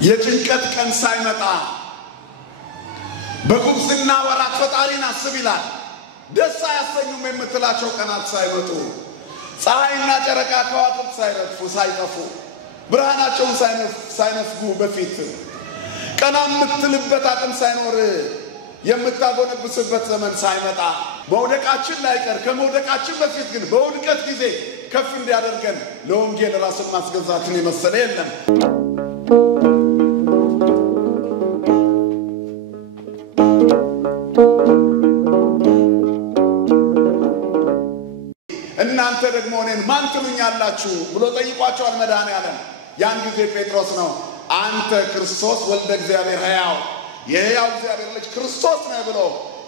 የጭንቀት ቀን ሳይመጣ በጉብዝና ወራት ፈጣሪን አስብ ይላል። ደስ አያሰኙም የምትላቸው ቀናት ሳይመጡ ፀሐይና ጨረቃ ከዋክብት ሳይረግፉ ሳይጠፉ ብርሃናቸውን ሳይነፍጉ በፊት ቀና የምትልበት አቅም ሳይኖር የምታጎነብስበት ዘመን ሳይመጣ በውድቀታችን ላይ ቀር ከመውደቃችን በፊት ግን በውድቀት ጊዜ ከፍ እንዲያደርገን ለወንጌል ራስን ማስገዛትን የመሰለ የለም። እናንተ ደግሞ እኔን ማን ትሉኛላችሁ ብሎ ጠይቋቸዋል መድኃኔዓለም። ያን ጊዜ ጴጥሮስ ነው አንተ ክርስቶስ ወልደ እግዚአብሔር ሕያው የሕያው እግዚአብሔር ልጅ ክርስቶስ ነህ ብሎ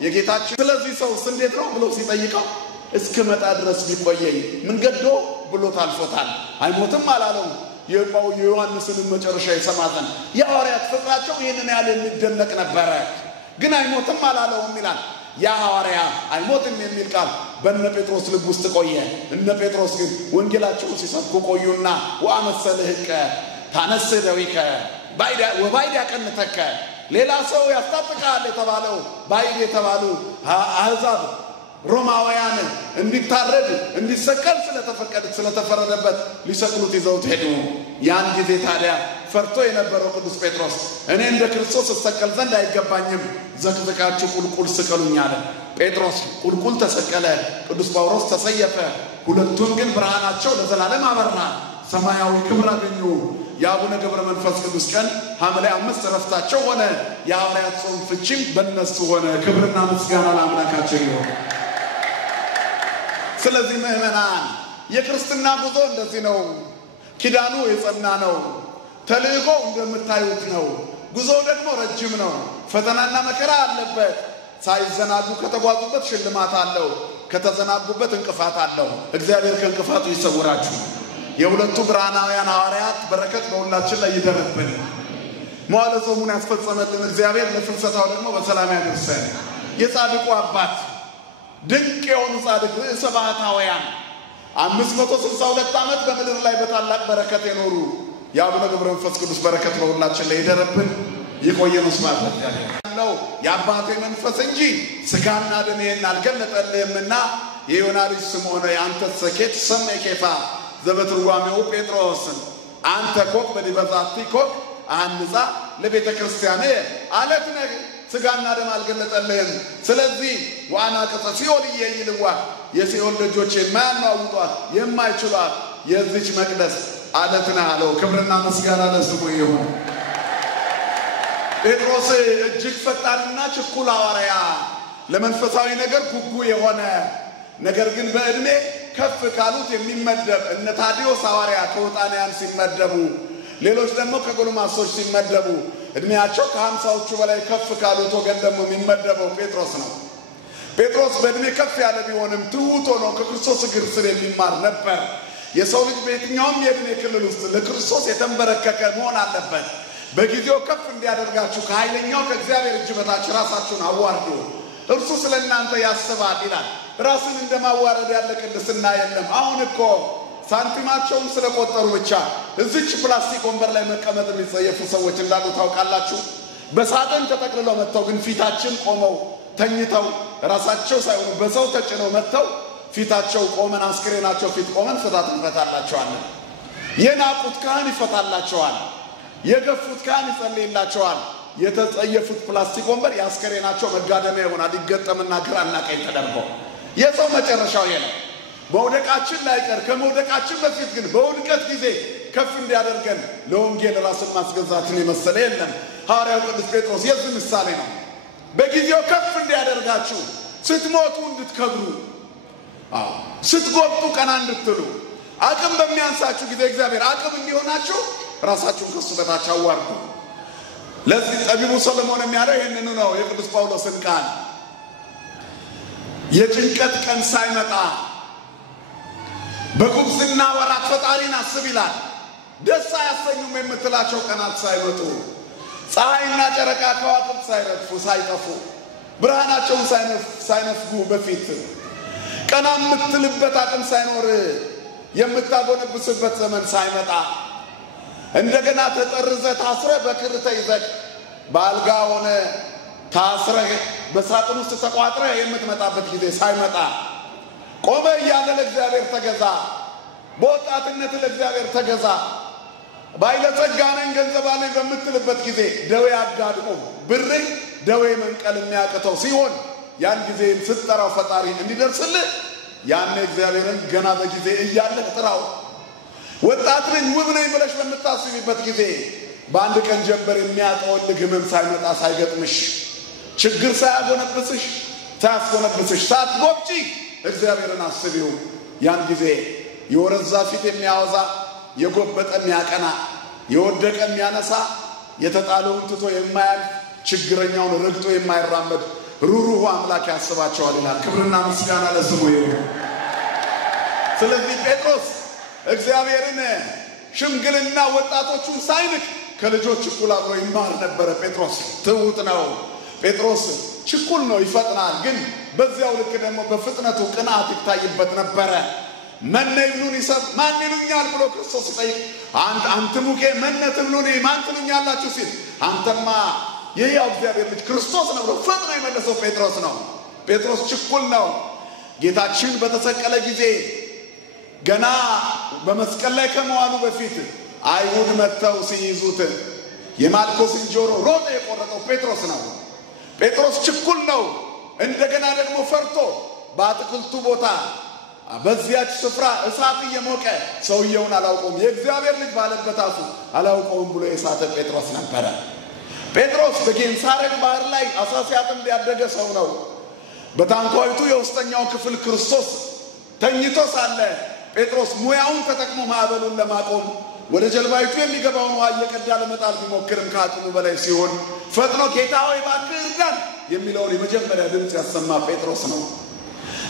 የጌታችን ስለዚህ ሰውስ እንዴት ነው ብሎ ሲጠይቀው እስከመጣ ድረስ ቢቆየኝ ምን ገዶ ብሎ ታልፎታል። አይሞትም አላለው። የዮሐንስን መጨረሻ ይሰማ ዘንድ የሐዋርያት ፍቅራቸው ይህንን ያህል የሚደነቅ ነበረ። ግን አይሞትም አላለውም ይላል። ያ ሐዋርያ አይሞትም የሚል ቃል በእነ ጴጥሮስ ልብ ውስጥ ቆየ። እነ ጴጥሮስ ግን ወንጌላቸውን ሲሰብኩ ቆዩና ወአመሰልህከ ታነስህ ደዊከ ወባይድ ያቀንተከ ሌላ ሰው ያስታጥቃል የተባለው ባይድ የተባሉ አሕዛብ ሮማውያን እንዲታረድ እንዲሰቀል ስለተፈረደበት ሊሰቅሉት ይዘውት ሄዱ። ያን ጊዜ ታዲያ ፈርቶ የነበረው ቅዱስ ጴጥሮስ እኔ እንደ ክርስቶስ እሰቀል ዘንድ አይገባኝም፣ ዘቅዝቃችሁ ቁልቁል ስቀሉኝ አለ። ጴጥሮስ ቁልቁል ተሰቀለ፣ ቅዱስ ጳውሎስ ተሰየፈ። ሁለቱም ግን ብርሃናቸው ለዘላለም አበራ፣ ሰማያዊ ክብር አገኙ። የአቡነ ገብረ መንፈስ ቅዱስ ቀን ሐምሌ 5 ረፍታቸው ሆነ። የሐዋርያት ጾም ፍቺም በእነሱ ሆነ። ክብርና ምስጋና ለአምላካቸው ይሁን። ስለዚህ ምእመናን የክርስትና ጉዞ እንደዚህ ነው። ኪዳኑ የጸና ነው። ተልእኮ እንደምታዩት ነው። ጉዞው ደግሞ ረጅም ነው። ፈተናና መከራ አለበት። ሳይዘናጉ ከተጓዙበት ሽልማት አለው፣ ከተዘናጉበት እንቅፋት አለው። እግዚአብሔር ከእንቅፋቱ ይሰውራችሁ። የሁለቱ ብርሃናውያን ሐዋርያት በረከት በሁላችን ላይ ይደርብን። መዋዕለ ጾሙን ያስፈጸመልን እግዚአብሔር ለፍልሰታው ደግሞ በሰላም ያደርሰን። የጻድቁ አባት ድንቅ የሆኑ ጻድቅ ርዕሰ ባህታውያን 562 ዓመት በምድር ላይ በታላቅ በረከት የኖሩ የአቡነ ገብረ መንፈስ ቅዱስ በረከት በሁላችን ላይ ይደርብን። ይቆየን። ስብሐት ነው የአባቴ መንፈስ እንጂ ሥጋና ደም ይህን አልገለጠልህምና የዮና ልጅ ስምዖን የአንተ ሰኬት ሰሜ ኬፋ ዘበትርጓሜው ጴጥሮስ አንተ ኮክ በዲበዛቲ ኮክ አንጻ ለቤተ ክርስቲያን አለት ነህ፣ ሥጋና ደም አልገለጠልህም። ስለዚህ ዋና ቅጽ ሲኦል ይይልዋ የሲኦል ልጆች የማያናውጧት የማይችሏት የዚች መቅደስ አለት ነህ አለው። ክብርና ምስጋና ለስሙ ይሁን። ጴጥሮስ እጅግ ፈጣንና ችኩል ሐዋርያ፣ ለመንፈሳዊ ነገር ጉጉ የሆነ ነገር ግን በእድሜ ከፍ ካሉት የሚመደብ እነ ታዲዮስ ሐዋርያ ከወጣንያን ሲመደቡ፣ ሌሎች ደግሞ ከጎልማሶች ሲመደቡ እድሜያቸው ከ50ዎቹ በላይ ከፍ ካሉት ወገን ደግሞ የሚመደበው ጴጥሮስ ነው። ጴጥሮስ በእድሜ ከፍ ያለ ቢሆንም ትሑት ሆኖ ከክርስቶስ እግር ስር የሚማር ነበር። የሰው ልጅ በየትኛውም የእድሜ ክልል ውስጥ ለክርስቶስ የተንበረከከ መሆን አለበት። በጊዜው ከፍ እንዲያደርጋችሁ ከኃይለኛው ከእግዚአብሔር እጅ በታች ራሳችሁን አዋርዱ፣ እርሱ ስለ እናንተ ያስባል ይላል። ራስን እንደማዋረድ ያለ ቅድስና የለም። አሁን እኮ ሳንቲማቸውን ስለቆጠሩ ብቻ እዚች ፕላስቲክ ወንበር ላይ መቀመጥ የሚጸየፉ ሰዎች እንዳሉ ታውቃላችሁ። በሳጥን ተጠቅልለው መጥተው ግን ፊታችን ቆመው ተኝተው ራሳቸው ሳይሆኑ በሰው ተጭነው መጥተው ፊታቸው ቆመን አስክሬናቸው ፊት ቆመን ፍታት እንፈታላቸዋለን። የናቁት ካህን ይፈታላቸዋል፣ የገፉት ካህን ይጸልይላቸዋል። የተጸየፉት ፕላስቲክ ወንበር ያስከሬናቸው መጋደሚያ ይሆናል፣ ይገጠምና ግራና ቀኝ ተደርጎ። የሰው መጨረሻው ይሄ ነው። በውድቀታችን ላይ ቀር ከመውደቃችን በፊት ግን በውድቀት ጊዜ ከፍ እንዲያደርገን ለወንጌል ራስን ማስገዛትን የመሰለ የለም። ሐዋርያው ቅዱስ ጴጥሮስ የዚህ ምሳሌ ነው። በጊዜው ከፍ እንዲያደርጋችሁ ስትሞቱ እንድትከብሩ፣ ስትጎብጡ ቀና እንድትሉ፣ አቅም በሚያንሳችሁ ጊዜ እግዚአብሔር አቅም እንዲሆናችሁ ራሳችሁን ከሱ በታች አዋርዱ። ለዚህ ጠቢቡ ሰሎሞን የሚያለው ይህንኑ ነው። የቅዱስ ጳውሎስን ቃል የጭንቀት ቀን ሳይመጣ በጉብዝና ወራት ፈጣሪን አስብ ይላል። ደስ አያሰኙም የምትላቸው ቀናት ሳይመጡ ፀሐይና ጨረቃ ከዋክብት ሳይረግፉ ሳይጠፉ ብርሃናቸውን ሳይነፍጉ በፊት ቀና የምትልበት አቅም ሳይኖር የምታጎነብስበት ዘመን ሳይመጣ እንደገና ተጠርዘ ታስረ በክር ተይዘህ ባልጋ ሆነ ታስረ በሳጥን ውስጥ ተቋጥረ የምትመጣበት ጊዜ ሳይመጣ ቆመ እያለ ለእግዚአብሔር ተገዛ። በወጣትነት ለእግዚአብሔር ተገዛ። ባይለጸጋ ነኝ ገንዘብ አለኝ በምትልበት ጊዜ ደዌ አጋድሞ ብርህ ደዌ መንቀል የሚያቅተው ሲሆን ያን ጊዜ ስትጠራው ፈጣሪ እንዲደርስልህ ያን እግዚአብሔርን ገና በጊዜ እያለህ ጥራው። ወጣት ነኝ ውብ ነኝ ብለሽ በምታስቢበት ጊዜ በአንድ ቀን ጀንበር የሚያጠወልግ ህመም ሳይመጣ ሳይገጥምሽ ችግር ሳያጎነብስሽ ሳትጎብጪ እግዚአብሔርን አስቢው። ያን ጊዜ የወረዛ ፊት የሚያወዛ የጎበጠ የሚያቀና የወደቀ የሚያነሳ የተጣለውን ትቶ የማያልፍ ችግረኛውን ረግጦ የማይራመድ ሩሩህ አምላክ ያስባቸዋል ይላል። ክብርና ምስጋና ለስሙ ይሁን። ስለዚህ ጴጥሮስ እግዚአብሔርን ሽምግልና ወጣቶቹን ሳይንቅ ከልጆች እኩል አብሮ ይማር ነበር። ጴጥሮስ ትሁት ነው። ጴጥሮስ ችኩል ነው፣ ይፈጥናል። ግን በዚያው ልክ ደግሞ በፍጥነቱ ቅንዓት ይታይበት ነበረ። መነ ይብሉኒ ሰብ ማን ይሉኛል ብሎ ክርስቶስ ሲጠይቅ አንትሙኬ መነ ትብሉኒ ማን ትሉኛላችሁ ሲል አንተማ የሕያው እግዚአብሔር ልጅ ክርስቶስ ነው ብሎ ፈጥኖ የመለሰው ጴጥሮስ ነው። ጴጥሮስ ችኩል ነው። ጌታችን በተሰቀለ ጊዜ ገና በመስቀል ላይ ከመዋሉ በፊት አይሁድ መጥተው ሲይዙት የማልኮስን ጆሮ ሮጦ የቆረጠው ጴጥሮስ ነው። ጴጥሮስ ችኩል ነው። እንደገና ደግሞ ፈርቶ በአትክልቱ ቦታ በዚያች ስፍራ እሳት እየሞቀ ሰውየውን አላውቀውም የእግዚአብሔር ልጅ ባለበት አፉ አላውቀውም ብሎ የሳተ ጴጥሮስ ነበረ። ጴጥሮስ በጌንሳሬጥ ባህር ላይ አሳ ሲያጠምድ ያደገ ሰው ነው። በታንኳይቱ የውስጠኛው ክፍል ክርስቶስ ተኝቶ ሳለ ጴጥሮስ ሙያውን ተጠቅሞ ማዕበሉን ለማቆም ወደ ጀልባይቱ የሚገባውን ውሃ እየቀዳ ለመጣል ቢሞክርም ከአቅሙ በላይ ሲሆን ፈጥኖ ጌታ ሆይ እባክህ እርዳን የሚለውን የመጀመሪያ ድምፅ ያሰማ ጴጥሮስ ነው።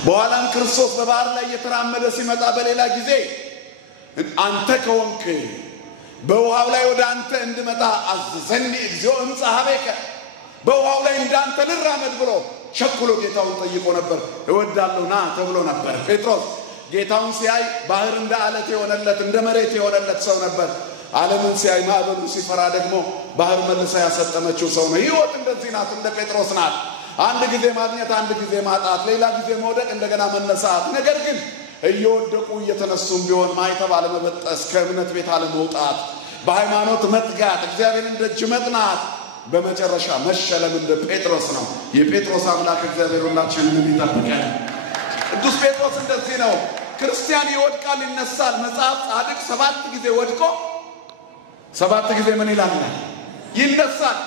በኋላም ክርስቶስ በባህር ላይ እየተራመደ ሲመጣ በሌላ ጊዜ አንተ ከሆንክ በውሃው ላይ ወደ አንተ እንድመጣ አዘዘኒ እግዚኦ እምጻሐቤከ በውሃው ላይ እንዳንተ ልራመድ ብሎ ቸኩሎ ጌታውን ጠይቆ ነበር። እወዳለሁ ና ተብሎ ነበር። ጴጥሮስ ጌታውን ሲያይ ባህር እንደ አለት የሆነለት እንደ መሬት የሆነለት ሰው ነበር። ዓለምን ሲያይ ማዕበሉ ሲፈራ ደግሞ ባህር መልሳ ያሰጠመችው ሰው ነው። ሕይወት እንደዚህ ናት፣ እንደ ጴጥሮስ ናት። አንድ ጊዜ ማግኘት፣ አንድ ጊዜ ማጣት፣ ሌላ ጊዜ መውደቅ፣ እንደገና መነሳት። ነገር ግን እየወደቁ እየተነሱም ቢሆን ማይተብ አለመበጠስ፣ ከእምነት ቤት አለመውጣት፣ በሃይማኖት መጥጋት፣ እግዚአብሔርን ደጅ መጥናት፣ በመጨረሻ መሸለም እንደ ጴጥሮስ ነው። የጴጥሮስ አምላክ እግዚአብሔር ሁላችንን ይጠብቀን። ቅዱስ ጴጥሮስ እንደዚህ ነው። ክርስቲያን ይወድቃል ይነሳል። መጽሐፍ ጻድቅ 7 ጊዜ ወድቆ 7 ጊዜ ምን ይላል? ይነሳል።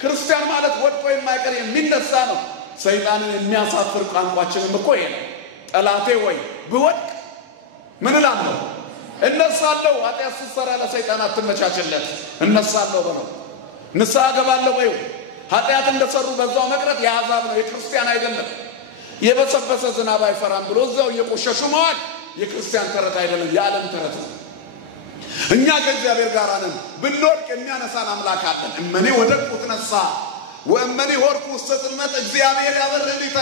ክርስቲያን ማለት ወድቆ የማይቀር የሚነሳ ነው። ሰይጣንን የሚያሳፍር ቋንቋችንም እኮ ይሄ ነው። ጠላቴ ወይ ብወድቅ ምን እላለሁ? እነሳለሁ። ኃጢአት ስትሰራ ለሰይጣን አትመቻችለት። እነሳለሁ በለው። ንስሐ ገባለሁ ወይ ኃጢአት እንደሰሩ በዛው መቅረት የአሕዛብ ነው፣ የክርስቲያን አይደለም። የበሰበሰ ዝናብ አይፈራም ብሎ እዛው እየቆሸሹ መዋል የክርስቲያን ተረት አይደለም፣ የዓለም ተረት ነው። እኛ ከእግዚአብሔር ጋር ነን። ብንወድቅ የሚያነሳን አምላክ አለን። እመኔ ወደቅኩ ተነሳ ወእመኔ ሆርኩ ውስተ ጽልመት እግዚአብሔር ያበርህልኝ።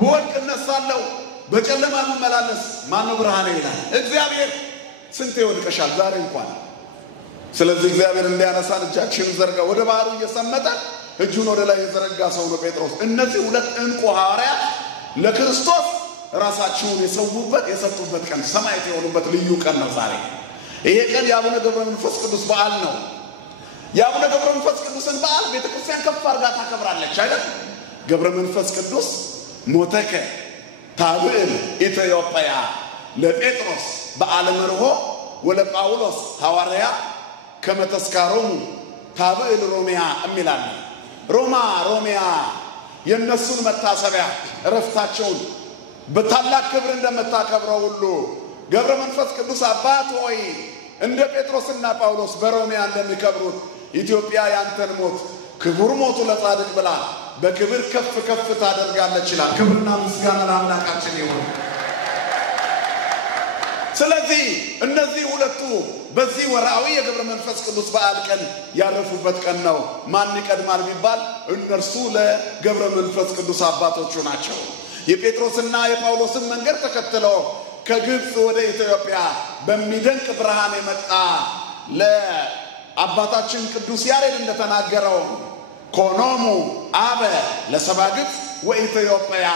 በወድቅ እነሳለሁ። በጨለማ መመላለስ ማነው ብርሃኔ ይላል እግዚአብሔር። ስንቴ ወድቀሻል ዛሬ እንኳን። ስለዚህ እግዚአብሔር እንዲያነሳን እጃችንን ዘርጋ። ወደ ባህሩ እየሰመጠ እጁን ወደ ላይ የዘረጋ ሰው ነው ጴጥሮስ። እነዚህ ሁለት እንቁ ሐዋርያት ለክርስቶስ ራሳቸውን የሰውበት የሰጡበት ቀን፣ ሰማዕት የሆኑበት ልዩ ቀን ነው ዛሬ። ይሄ ቀን የአቡነ ገብረ መንፈስ ቅዱስ በዓል ነው። የአቡነ ገብረ መንፈስ ቅዱስን በዓል ቤተክርስቲያን ከፍ አድርጋ ታከብራለች አይደል? ገብረ መንፈስ ቅዱስ ሞተከ ታብዕል ኢትዮጵያ ለጴጥሮስ በዓለ መርሆ ወለጳውሎስ ሐዋርያ ከመተስካሮሙ ታብዕል ሮሚያ እሚላል። ሮሚያ የነሱን መታሰቢያ እረፍታቸውን በታላቅ ክብር እንደምታከብረው ሁሉ ገብረ መንፈስ ቅዱስ አባት ሆይ እንደ ጴጥሮስና ጳውሎስ በሮሚያ እንደሚከብሩት ኢትዮጵያ ያንተን ሞት ክቡር ሞቱ ለጻድቅ ብላ በክብር ከፍ ከፍ ታደርጋለች ይላል። ክብርና ምስጋና ለአምላካችን ይሁን። ስለዚህ እነዚህ ሁለቱ በዚህ ወርሃዊ የገብረ መንፈስ ቅዱስ በዓል ቀን ያረፉበት ቀን ነው። ማን ይቀድማል ቢባል እነርሱ ለገብረ መንፈስ ቅዱስ አባቶቹ ናቸው። የጴጥሮስና የጳውሎስን መንገድ ተከትለው ከግብፅ ወደ ኢትዮጵያ በሚደንቅ ብርሃን የመጣ አባታችን ቅዱስ ያሬድ እንደተናገረው ኮኖሙ አበ ለሰብአ ግብፅ ወኢትዮጵያ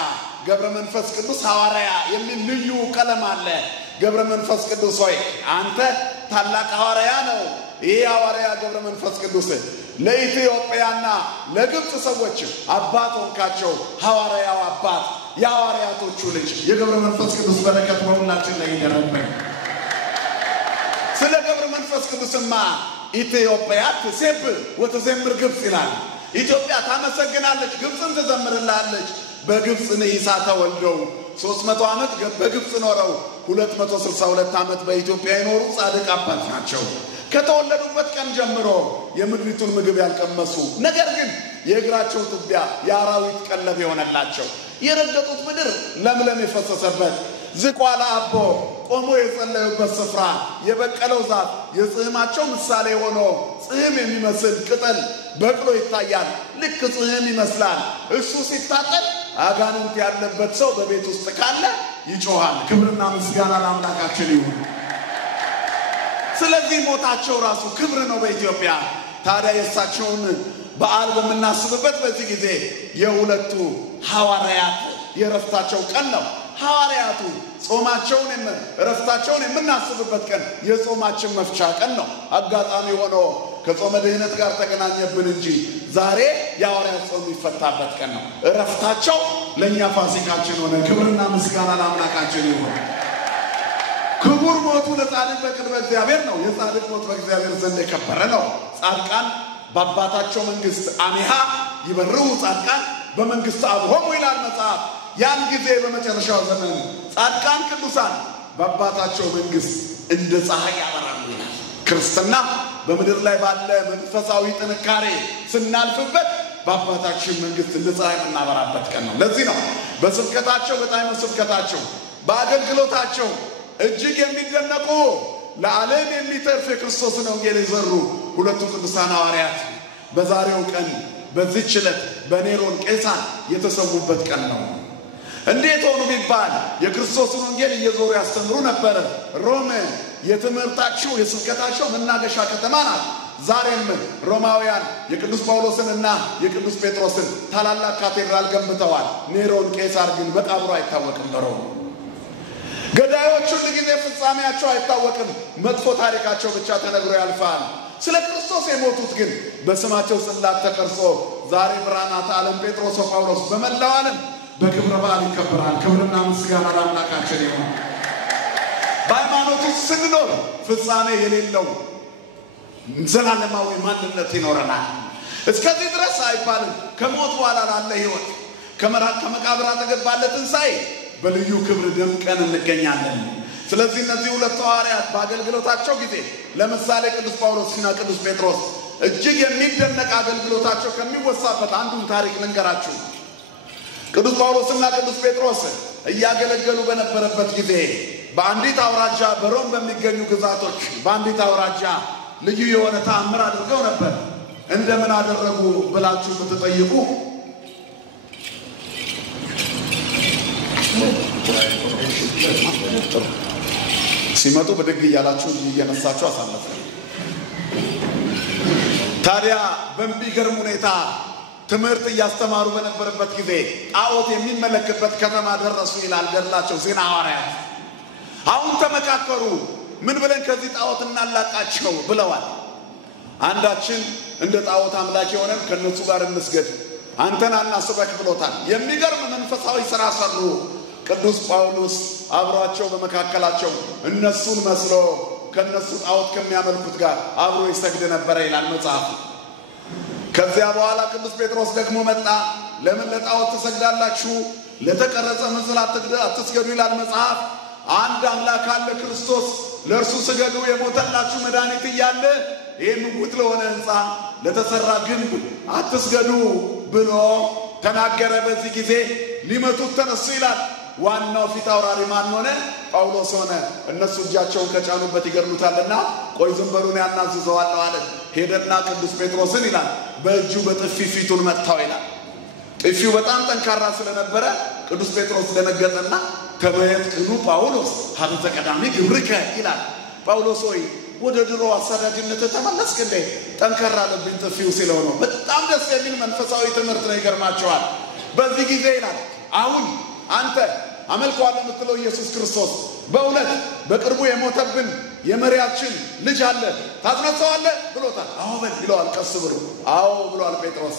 ገብረ መንፈስ ቅዱስ ሐዋርያ የሚል ልዩ ቀለም አለ። ገብረ መንፈስ ቅዱስ ሆይ አንተ ታላቅ ሐዋርያ ነው። ይህ ሐዋርያ ገብረ መንፈስ ቅዱስ ለኢትዮጵያና ለግብፅ ሰዎች አባት ሆንካቸው። ሐዋርያው አባት የሐዋርያቶቹ ልጅ የገብረ መንፈስ ቅዱስ በረከት በሁላችን ላይ ይደረብን። ስለ ገብረ መንፈስ ቅዱስማ ኢትዮጵያ ትሴብ ወተዘምር ግብፅ ይላል። ኢትዮጵያ ታመሰግናለች፣ ግብፅን ትዘምርላለች። በግብፅ ንይሳ ተወልደው 300 ዓመት በግብፅ ኖረው 262 ዓመት በኢትዮጵያ የኖሩ ጻድቅ አባት ናቸው። ከተወለዱበት ቀን ጀምሮ የምድሪቱን ምግብ ያልቀመሱ ነገር ግን የእግራቸው ትቢያ የአራዊት ቀለብ የሆነላቸው የረገጡት ምድር ለምለም የፈሰሰበት ዝቋላ አቦ ቆሞ የጸለዩበት ስፍራ የበቀለው ዛፍ የጽህማቸው ምሳሌ ሆኖ ጽህም የሚመስል ቅጠል በቅሎ ይታያል። ልክ ጽህም ይመስላል። እሱ ሲታጠል አጋንንት ያለበት ሰው በቤት ውስጥ ካለ ይጮሃል። ክብርና ምስጋና ለአምላካችን ይሁን። ስለዚህ ሞታቸው ራሱ ክብር ነው በኢትዮጵያ። ታዲያ የእሳቸውን በዓል በምናስብበት በዚህ ጊዜ የሁለቱ ሐዋርያት የረፍታቸው ቀን ነው። ሐዋርያቱ ጾማቸውን ረፍታቸውን የምናስብበት ቀን የጾማችን መፍቻ ቀን ነው። አጋጣሚ ሆኖ ከጾመ ድህነት ጋር ተገናኘብን እንጂ ዛሬ የሐዋርያት ጾም የሚፈታበት ቀን ነው። ረፍታቸው ለኛ ፋሲካችን ሆነ። ክብርና ምስጋና ለአምላካችን ይሁን። ክቡር ሞቱ ለጻድቅ በቅድመ እግዚአብሔር ነው። የጻድቅ ሞት በእግዚአብሔር ዘንድ የከበረ ነው። ጻድቃን በአባታቸው መንግስት አሚሃ ይበርሩ ጻድቃን በመንግስት አብሆሙ ይላል መጽሐፍ። ያን ጊዜ በመጨረሻው ዘመን ጻድቃን ቅዱሳን በአባታቸው መንግስት እንደ ፀሐይ ያበራሉ ይላል። ክርስትና በምድር ላይ ባለ መንፈሳዊ ጥንካሬ ስናልፍበት በአባታችን መንግስት እንደ ፀሐይ የምናበራበት ቀን ነው። ለዚህ ነው በስብከታቸው በጣም ስብከታቸው በአገልግሎታቸው እጅግ የሚደነቁ ለዓለም የሚተርፍ የክርስቶስን ወንጌል የዘሩ ሁለቱ ቅዱሳን ሐዋርያት በዛሬው ቀን በዚህች ዕለት በኔሮን ቄሳር የተሰዉበት ቀን ነው። እንዴት ሆኑ ቢባል የክርስቶስን ወንጌል እየዞሩ ያስተምሩ ነበር። ሮም የትምህርታቸው የስብከታቸው መናገሻ ከተማ ናት። ዛሬም ሮማውያን የቅዱስ ጳውሎስንና የቅዱስ ጴጥሮስን ታላላቅ ካቴድራል ገንብተዋል። ኔሮን ቄሳር ግን መቃብሩ አይታወቅም። በሮም ገዳዮቹ ለጊዜ ፍጻሜያቸው አይታወቅም። መጥፎ ታሪካቸው ብቻ ተነግሮ ያልፋል። ስለ ክርስቶስ የሞቱት ግን በስማቸው ጽላት ተቀርጾ ዛሬ ብርሃናተ ዓለም ጴጥሮስ ወጳውሎስ በመላው ዓለም በክብረ በዓል ይከበራል። ክብርና ምስጋና ለአምላካችን ይሁን። በሃይማኖቱ ስንኖር ፍጻሜ የሌለው ዘላለማዊ ማንነት ይኖረናል። እስከዚህ ድረስ አይባልም። ከሞት በኋላ ላለ ሕይወት ከመቃብር አጠገብ ባለ ትንሣኤ በልዩ ክብር ደምቀን እንገኛለን። ስለዚህ እነዚህ ሁለት ሐዋርያት በአገልግሎታቸው ጊዜ ለምሳሌ ቅዱስ ጳውሎስና ቅዱስ ጴጥሮስ እጅግ የሚደነቅ አገልግሎታቸው ከሚወሳበት አንዱን ታሪክ ልንገራችሁ። ቅዱስ ጳውሎስና ቅዱስ ጴጥሮስ እያገለገሉ በነበረበት ጊዜ በአንዲት አውራጃ በሮም በሚገኙ ግዛቶች በአንዲት አውራጃ ልዩ የሆነ ተአምር አድርገው ነበር። እንደምን አደረጉ ብላችሁ ብትጠይቁ ሲመጡ በደግ እያላችሁ እየነሳችሁ አሳለፈ። ታዲያ በሚገርም ሁኔታ ትምህርት እያስተማሩ በነበረበት ጊዜ ጣዖት የሚመለክበት ከተማ ደረሱ ይላል ገድላቸው ዜና ሐዋርያት። አሁን ተመካከሩ፣ ምን ብለን ከዚህ ጣዖት እናላቃቸው ብለዋል። አንዳችን እንደ ጣዖት አምላክ የሆነን ከነሱ ጋር እንስገድ፣ አንተን አናስበክ ብሎታል። የሚገርም መንፈሳዊ ሥራ ሰሩ። ቅዱስ ጳውሎስ አብሯቸው በመካከላቸው እነሱን መስሎ ከነሱ ጣዖት ከሚያመልኩት ጋር አብሮ ይሰግድ ነበር ይላል መጽሐፍ። ከዚያ በኋላ ቅዱስ ጴጥሮስ ደግሞ መጣ። ለምን ለጣዖት ትሰግዳላችሁ? ለተቀረጸ ምስል አትስገዱ ይላል መጽሐፍ። አንድ አምላክ አለ ክርስቶስ፣ ለእርሱ ስገዱ። የሞተላችሁ መድኃኒት እያለ ይህን ውት ለሆነ ሕንፃ ለተሰራ ግንብ አትስገዱ ብሎ ተናገረ። በዚህ ጊዜ ሊመቱት ተነሱ ይላል። ዋናው ፊት አውራሪ ማን ሆነ? ጳውሎስ ሆነ። እነሱ እጃቸውን ከጫኑበት ይገድሉታልና ቆይ ዝም በሉን ያናዝዘዋለሁ አለ። ሄደና ቅዱስ ጴጥሮስን ይላል በእጁ በጥፊ ፊቱን መታው ይላል። ጥፊው በጣም ጠንካራ ስለነበረ ቅዱስ ጴጥሮስ ደነገጠና ተበየት ቅኑ ጳውሎስ ሀበተ ቀዳሚ ግብርከ ይላል። ጳውሎስ ሆይ ወደ ድሮ አሳዳጅነት ተመለስክ እንዴ? ጠንከር አለብኝ ጥፊው ሲለው ነው። በጣም ደስ የሚል መንፈሳዊ ትምህርት ነው። ይገርማቸዋል። በዚህ ጊዜ ይላል አሁን አንተ አመልከዋለሁ የምትለው ኢየሱስ ክርስቶስ በእውነት በቅርቡ የሞተብን የመሪያችን ልጅ አለ ታስነሳዋለህ ብሎታል። አዎ በል ይለዋል ቀስ ብሎ። አዎ ብሏል ጴጥሮስ።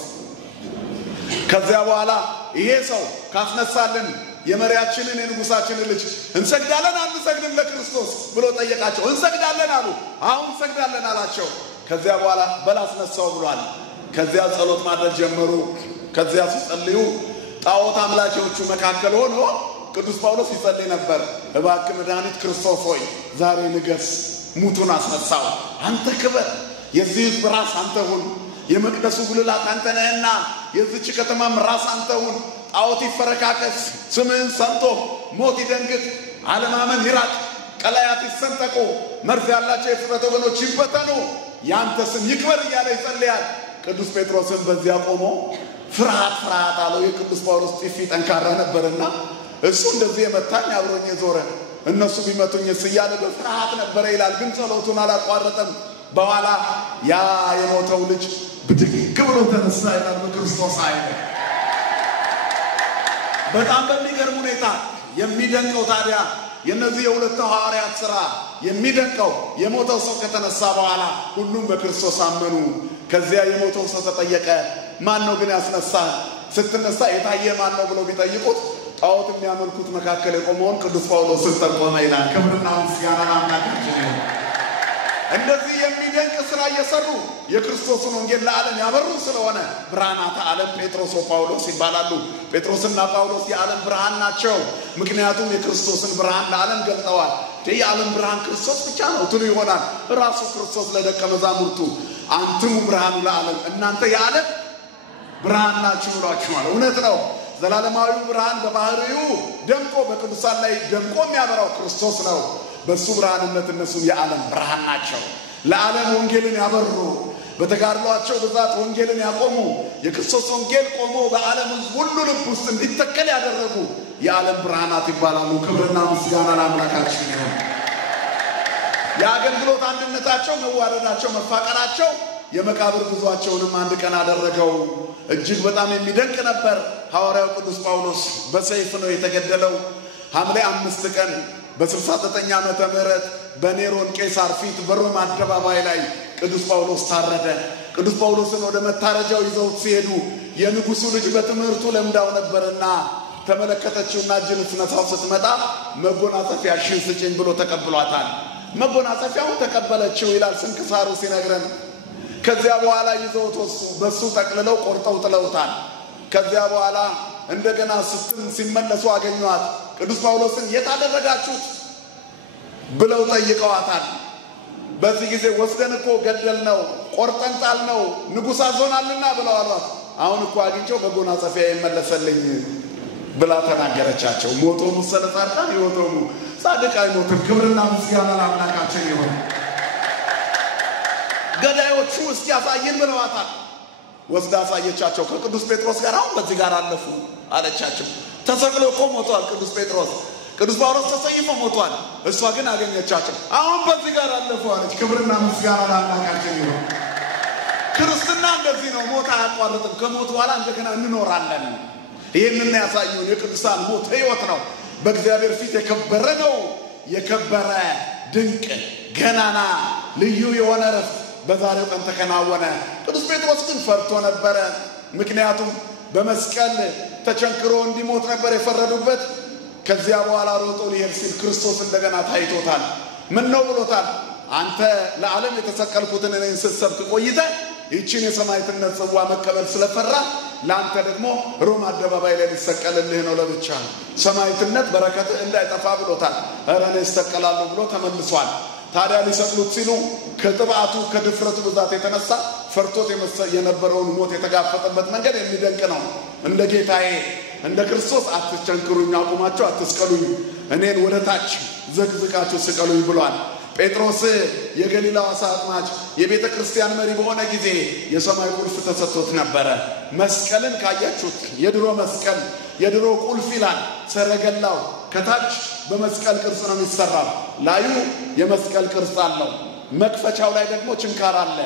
ከዚያ በኋላ ይሄ ሰው ካስነሳልን የመሪያችንን የንጉሳችንን ልጅ እንሰግዳለን አንሰግድም ለክርስቶስ ብሎ ጠየቃቸው። እንሰግዳለን አሉ። አሁን እንሰግዳለን አላቸው። ከዚያ በኋላ በላስነሳው ብሏል። ከዚያ ጸሎት ማድረግ ጀመሩ። ከዚያ ሲጸልዩ ጣዖት አምላኪዎቹ መካከል ሆኖ ቅዱስ ጳውሎስ ይጸልይ ነበር። እባክህ መድኃኒት ክርስቶስ ሆይ ዛሬ ንገስ፣ ሙቱን አስነሳው፣ አንተ ክበር፣ የዚህ ሕዝብ ራስ አንተ ሁን፣ የመቅደሱ ጉልላት አንተ ነህና የዚች ከተማም ራስ አንተ ሁን። ጣዖት ይፈረካከስ፣ ስምህን ሰምቶ ሞት ይደንግጥ፣ አለማመን ይራቅ፣ ቀላያት ይሰንጠቁ፣ መርዝ ያላቸው የፍጥረት ወገኖች ይበተኑ፣ ያንተ ስም ይክበር እያለ ይጸልያል። ቅዱስ ጴጥሮስን በዚያ ቆሞ ፍርሃት አለው። የቅዱስ ጳውሎስ ጥፊ ጠንካራ ነበርና እሱ እንደዚህ የመታኝ አብሮኝ ዞረ፣ እነሱ ቢመቱኝስ እያለ በፍርሃት ነበረ ይላል። ግን ጸሎቱን አላቋረጠም። በኋላ ያ የሞተው ልጅ ብድግ ብሎ ተነሳ ይላል በክርስቶስ ኃይል። በጣም በሚገርም ሁኔታ የሚደንቀው ታዲያ የነዚህ የሁለቱ ሐዋርያት ሥራ የሚደንቀው የሞተው ሰው ከተነሳ በኋላ ሁሉም በክርስቶስ አመኑ። ከዚያ የሞተው ሰው ተጠየቀ፣ ማን ነው ግን ያስነሳ? ስትነሳ የታየ ማን ነው ብሎ ቢጠይቁት ጣዖት የሚያመልኩት መካከል የቆመውን ቅዱስ ጳውሎስን ጠቆመ ይላል። ክብርና ምስጋና ለአምላካችን ይሁን። እንደዚህ የሚደንቅ ሥራ እየሰሩ የክርስቶስን ወንጌል ለዓለም ያበሩ ስለሆነ ብርሃናተ ዓለም ጴጥሮስ ወጳውሎስ ይባላሉ። ጴጥሮስና ጳውሎስ የዓለም ብርሃን ናቸው። ምክንያቱም የክርስቶስን ብርሃን ለዓለም ገልጠዋል። የዓለም ብርሃን ክርስቶስ ብቻ ነው ትሉ ይሆናል። ራሱ ክርስቶስ ለደቀ መዛሙርቱ አንትሙ ብርሃኑ ለዓለም፣ እናንተ የዓለም ብርሃን ናችሁ ብሏችኋል። እውነት ነው። ዘላለማዊ ብርሃን በባህሪው ደምቆ በቅዱሳን ላይ ደምቆ የሚያበራው ክርስቶስ ነው። በሱ ብርሃንነት እነሱ የዓለም ብርሃን ናቸው። ለዓለም ወንጌልን ያበሩ፣ በተጋድሏቸው ብዛት ወንጌልን ያቆሙ፣ የክርስቶስ ወንጌል ቆሞ በዓለም ሕዝብ ሁሉ ልብ ውስጥ እንዲተከል ያደረጉ የዓለም ብርሃናት ይባላሉ። ክብርና ምስጋና ለአምላካችን ይሁን። የአገልግሎት አንድነታቸው፣ መዋደዳቸው፣ መፋቀራቸው የመቃብር ጉዟቸውንም አንድ ቀን አደረገው። እጅግ በጣም የሚደንቅ ነበር። ሐዋርያው ቅዱስ ጳውሎስ በሰይፍ ነው የተገደለው። ሐምሌ 5 ቀን በ69 ዓመተ ምህረት በኔሮን ቄሳር ፊት በሮም አደባባይ ላይ ቅዱስ ጳውሎስ ታረደ። ቅዱስ ጳውሎስን ወደ መታረጃው ይዘውት ሲሄዱ የንጉሱ ልጅ በትምህርቱ ለምዳው ነበርና ተመለከተችውና እጅን ስነሳው ስትመጣ መጎናጸፊያሽን ስጪኝ ብሎ ተቀብሏታል። መጎናጸፊያውን ተቀበለችው ይላል ስንክሳሩ ሲነግረን። ከዚያ በኋላ ይዘውት በሱ ጠቅልለው ቆርጠው ጥለውታል። ከዚያ በኋላ እንደገና ሲመለሱ አገኟት። ቅዱስ ጳውሎስን የት አደረጋችሁት ብለው ጠይቀዋታል። በዚህ ጊዜ ወስደን እኮ ገደልነው፣ ቆርጠን ጣልነው፣ ንጉሥ አዞናልና ብለው አሏት። አሁን እኮ አግኝቼው መጎናጸፊያ ይመለሰልኝ ብላ ተናገረቻቸው። ሞቶሙ ሰለጻድቃን ይወቶሙ፣ ጻድቅ አይሞትም። ክብርና ምስጋና ለአምላካችን ይሁን። ገዳዮቹ እስኪ ያሳየን ብለዋታል። ወስዳ አሳየቻቸው። ከቅዱስ ጴጥሮስ ጋር አሁን በዚህ ጋር አለፉ አለቻቸው። ተሰቅሎ እኮ ሞቷል ቅዱስ ጴጥሮስ፣ ቅዱስ ጳውሎስ ተሰይፎ ሞቷል። እሷ ግን አገኘቻቸው። አሁን በዚህ ጋር አለፉ አለች። ክብርና ምስጋና ለአምላካችን ይሁን። ክርስትና እንደዚህ ነው። ሞት አያቋርጥም። ከሞት በኋላ እንደገና እንኖራለን። ይህንን ያሳዩን የቅዱሳን ሞት ሕይወት ነው። በእግዚአብሔር ፊት የከበረ ነው። የከበረ ድንቅ ገናና ልዩ የሆነ ረፍት በዛሬው ቀን ተከናወነ። ቅዱስ ጴጥሮስ ግን ፈርቶ ነበረ። ምክንያቱም በመስቀል ተቸንክሮ እንዲሞት ነበር የፈረዱበት። ከዚያ በኋላ ሮጦ ሊሄድ ሲል ክርስቶስ እንደገና ታይቶታል። ምን ነው ብሎታል? አንተ ለዓለም የተሰቀልኩትን እኔን ስትሰብክ ቆይተህ ይህችን የሰማዕትነት ጽዋ መቀበል ስለፈራ ለአንተ ደግሞ ሮም አደባባይ ላይ ሊሰቀልልህ ነው ለብቻ። ሰማዕትነት በረከትህ እንዳይጠፋ ብሎታል። ኧረ እኔ እሰቀላለሁ ብሎ ተመልሷል። ታዲያ ሊሰቅሉት ሲሉ ከጥባቱ ከድፍረቱ ብዛት የተነሳ ፈርቶት የነበረውን ሞት የተጋፈጠበት መንገድ የሚደንቅ ነው። እንደ ጌታዬ እንደ ክርስቶስ አትቸንክሩኝ፣ አቁማችሁ አትስቀሉኝ፣ እኔን ወደ ታች ዘቅዝቃችሁ ስቀሉኝ ብሏል። ጴጥሮስ የገሊላው ዓሣ አጥማጅ የቤተ ክርስቲያን መሪ በሆነ ጊዜ የሰማይ ቁልፍ ተሰጥቶት ነበረ። መስቀልን ካያችሁት የድሮ መስቀል የድሮ ቁልፍ ይላል። ሰረገላው ከታች በመስቀል ቅርጽ ነው የሚሰራው። ላዩ የመስቀል ቅርጽ አለው። መክፈቻው ላይ ደግሞ ችንካር አለ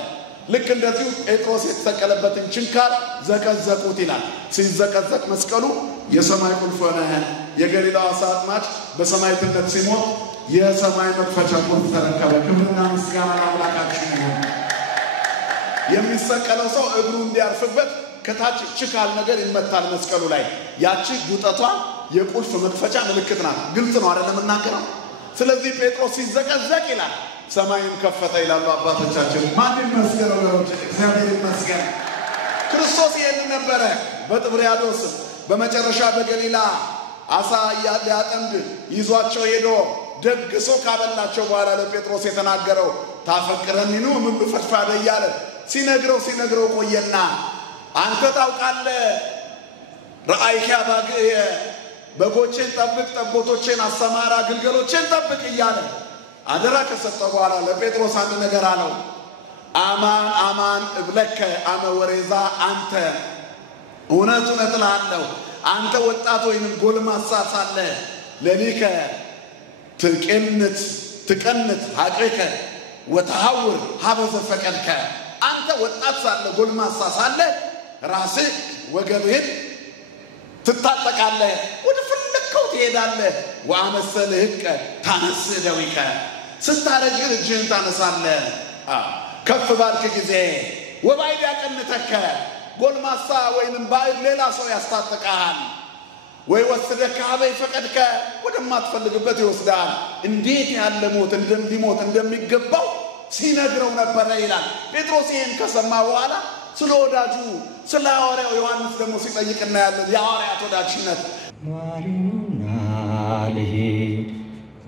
ልክ እንደዚሁ ጴጥሮስ የተሰቀለበትን ችንካር ዘቀዘቁት ይላል ሲዘቀዘቅ መስቀሉ የሰማይ ቁልፍ ሆነ የገሊላው ዓሣ አጥማጅ በሰማዕትነት ሲሞት የሰማይ መክፈቻ ቁልፍ ተረከበ ክብርና ምስጋና ለአምላካችን ይሁን የሚሰቀለው ሰው እግሩ እንዲያርፍበት ከታች ችካል ነገር ይመታል መስቀሉ ላይ ያቺ ጉጠቷ የቁልፍ መክፈቻ ምልክት ናት ግልጽ ነው አይደለም እናገረው ስለዚህ ጴጥሮስ ሲዘቀዘቅ ይላል ሰማይን ከፈተ ይላሉ አባቶቻችን ማን ይመስገነው ወሮች እግዚአብሔር ይመስገን ክርስቶስ ይሄን ነበረ በጥብርያዶስ በመጨረሻ በገሊላ ዓሣ ያጠምድ ይዟቸው ሄዶ ደግሶ ካበላቸው በኋላ ለጴጥሮስ የተናገረው ታፈቅረኒ ነው ምን በፈፋደ ይያለ ሲነግረው ቆየና አንተ ታውቃለህ ራእይካ ባግየ በጎቼን ጠብቅ ጠቦቶቼን አሰማራ ግልገሎቼን ጠብቅ ይያለ አደራ ከሰጠው በኋላ ለጴጥሮስ አንድ ነገር አለው አማን እብለከ አመ ወሬዛ አንተ እውነት እልሃለሁ አንተ ወጣት ወይንም ጎልማሳ ሳለ ለሊከ ትቀንት ሀቅከ ወተሐውር ሀበዘ ፈቀድከ አንተ ወጣት ሳለ ጎልማሳ ሳለ ራስህ ወገብህን ትታጠቃለህ ወደ ፈለከው ትሄዳለህ ወአመሰልህከ ታነስህ ደዊከ ስታረጅ እጅህን ታነሳለህ ከፍ ባልክ ጊዜ ወባይድ ያቀንተከ ጎልማሳ ወይንም ባይድ ሌላ ሰው ያስታጥቃል ወይ ወስደከ አበይ ፈቀድከ ወደማትፈልግበት ይወስዳል እንዴት ያለ ሞት እንደሚገባው ሲነግረው ነበር ይላል ጴጥሮስ ይሄን ከሰማ በኋላ ስለ ወዳጁ ስለ ሐዋርያው ዮሐንስ ደግሞ ሲጠይቅና ያለ የሐዋርያት ወዳጅነት ማሪና ልሂድ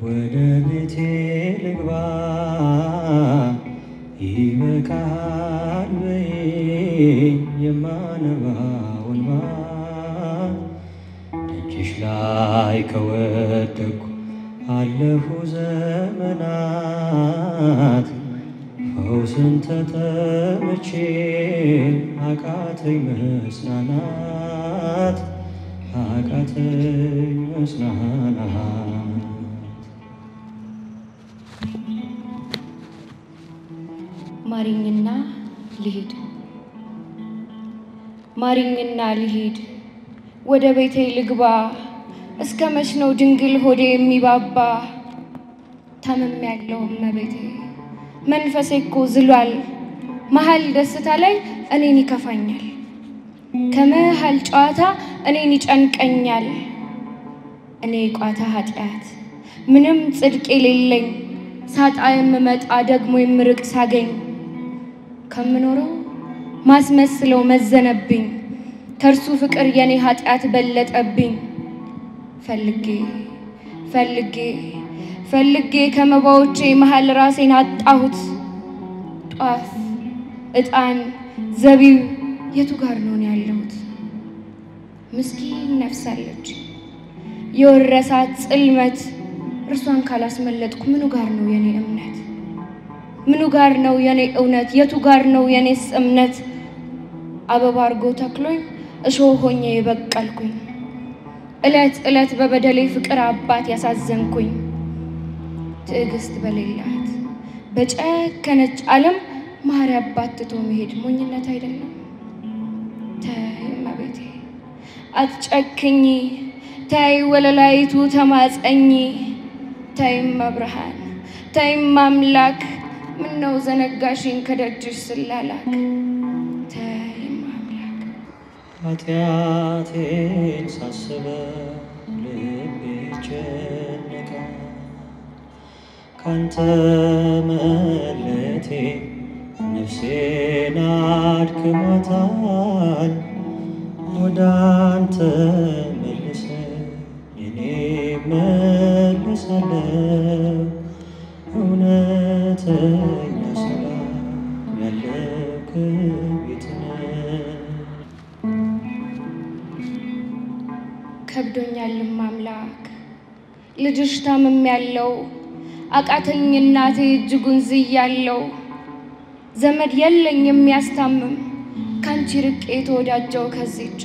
ወደ ቤቴ ልግባ ይበቃል የማነባው እንባ ደጅሽ ላይ ከወደኩ አለፉ ዘመናት ፈውስን ተጠምቼ አቃተኝ መጽናናት ማሪኝና ልሂድ ወደ ቤቴ ልግባ እስከ መች ነው ድንግል ሆዴ የሚባባ ታመምያለሁ እመቤቴ መንፈሴ እኮ ዝሏል መሃል ደስታ ላይ እኔን ይከፋኛል ከመሃል ጨዋታ እኔን ይጨንቀኛል እኔ ቋታ ኃጢአት ምንም ጽድቅ የሌለኝ ሳጣ የምመጣ ደግሞ የምርቅ ሳገኝ ከምኖረው ማስመስለው መዘነብኝ ከርሱ ፍቅር የኔ ኃጢአት በለጠብኝ ፈልጌ ከመባዎቼ መሃል ራሴን አጣሁት ጧፍ እጣን ዘቢብ የቱ ጋር ነው ያለሁት ምስኪን ነፍሳለች የወረሳት ጽልመት እርሷን ካላስመለጥኩ ምኑ ጋር ነው የኔ እምነት ምኑ ጋር ነው የኔ እውነት የቱ ጋር ነው የኔስ እምነት አበባ አርጎ ተክሎኝ እሾህ ሆኜ የበቀልኩኝ እለት በበደሌ ፍቅር አባት ያሳዘንኩኝ ትዕግስት በሌላት በጨከነች ዓለም ማሪ አባት ትቶ መሄድ ሞኝነት አይደለም ተይ እመቤቴ አትጨክኝ ተይ ወለላይቱ ተማጸኝ ተይ መብርሃን ተይ አምላክ ምነው ዘነጋሽን ከደጅሽ ስላላክ ተይ አምላክ ኃጢአቴን ሳስበው ልቤ ይጨነቃል ካንተ መለቴ ነፍሴን አድክሞታል ወደ አንተ መልሰኝ እኔ እመለሳለሁ እውነተኛ ሰላም ያለህ ቤት ነህ ከብዶኛልም አምላክ ልጅሽ ታምሜያለሁ አቃተኝ እናቴ እጅጉን ዝያለሁ ዘመድ የለኝ የሚያስታምም ካንቺ ርቄ ተወዳጀው ከዚህች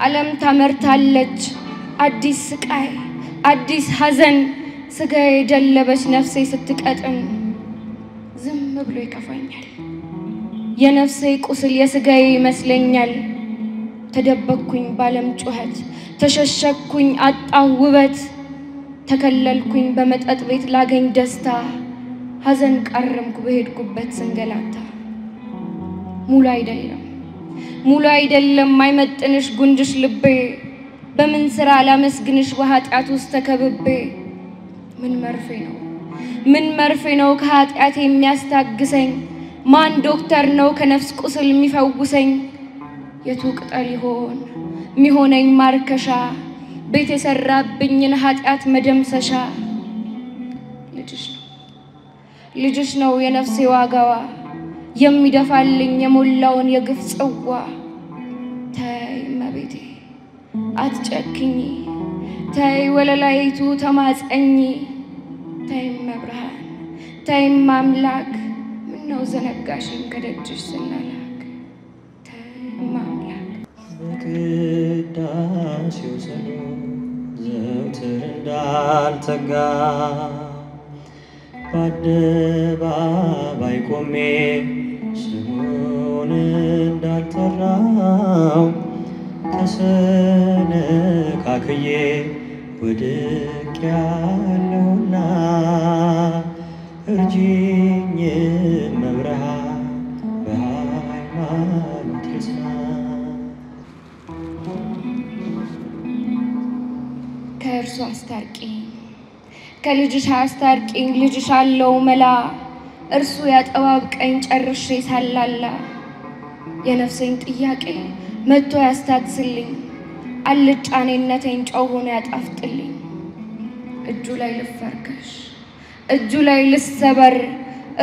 ዓለም ታመርታለች አዲስ ስቃይ አዲስ ሐዘን ስጋዬ ደለበች ነፍሴ ስትቀጥን ዝም ብሎ ይከፋኛል የነፍሴ ቁስል የስጋዬ ይመስለኛል ተደበቅኩኝ ባለም ጩኸት ተሸሸኩኝ አጣሁ ውበት ተከለልኩኝ በመጠጥ ቤት ላገኝ ደስታ ሐዘን ቀረምኩ በሄድኩበት ስንገላታ ሙሉ አይደለም አይመጥንሽ ጉንድሽ ልቤ በምን ስራ ላመስግንሽ በኃጢአት ውስጥ ተከብቤ ምን መርፌ ነው ከኃጢአት የሚያስታግሰኝ ማን ዶክተር ነው ከነፍስ ቁስል የሚፈውሰኝ የቱ ቅጠል ይሆን ሚሆነኝ ማርከሻ ቤት የሰራብኝን ኃጢአት መደምሰሻ ልጅሽ ነው የነፍሴ ዋጋዋ የሚደፋልኝ የሞላውን የግፍ ጽዋ ተይ እመቤቴ አትጨክኚ ተይ ወለላይቱ ተማጸኚ ተይ መብርሃን ተይ ማምላክ ምነው ዘነጋሽን ከደጅሽ ስላላክ ተይ ማምላክ በቅዳሴው ጸሎት ዘወትር እንዳልተጋ በአደባባይ ቆሜ ስሙን እንዳልጠራው ተሰነካክዬ ወድቄያለሁና እርጂኝ መብርሃን በሃይማኖት ልጽና። ከእርሱ አስታርቂኝ ከልጅሽ አስታርቂኝ ልጅሽ አለው መላ እርሱ ያጠባብቀኝ ጨርሼ ሳላላ የነፍሴን ጥያቄ መጥቶ ያስታግስልኝ አልጫኔነቴን ጨው ሆኖ ያጣፍጥልኝ እጁ ላይ ልፈርከሽ እጁ ላይ ልሰበር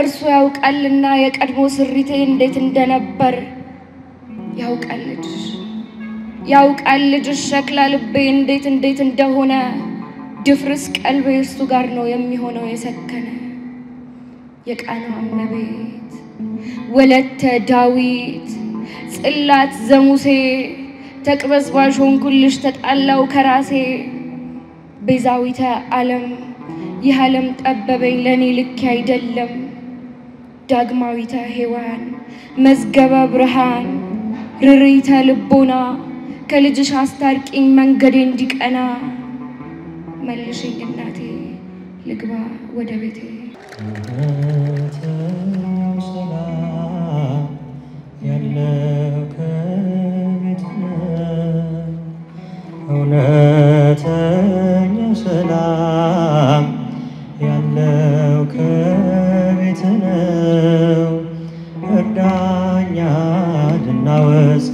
እርሱ ያውቃልና የቀድሞ ስሪቴ እንዴት እንደነበር ያውቃል ልጅሽ ሸክላ ልቤ እንዴት እንደሆነ ድፍርስ ቀልቤ እርሱ ጋር ነው የሚሆነው የሰከነ የቃና እመቤት ወለተ ዳዊት ጽላት ዘሙሴ ተቅበዝባዥ ሆንኩልሽ ተጣላው ከራሴ ቤዛዊተ ዓለም ይህ ዓለም ጠበበኝ ለኔ ልክ አይደለም ዳግማዊተ ሔዋን መዝገበ ብርሃን ርሪተ ልቦና ከልጅሽ አስታርቂኝ መንገዴ እንዲቀና መልሽኝ እናቴ ልግባ ወደ ቤቴ ሰላም ያለው ከቤት ነው እውነተኛ ሰላም ያለው ከቤት ነው እርዳኛ ድናወጽ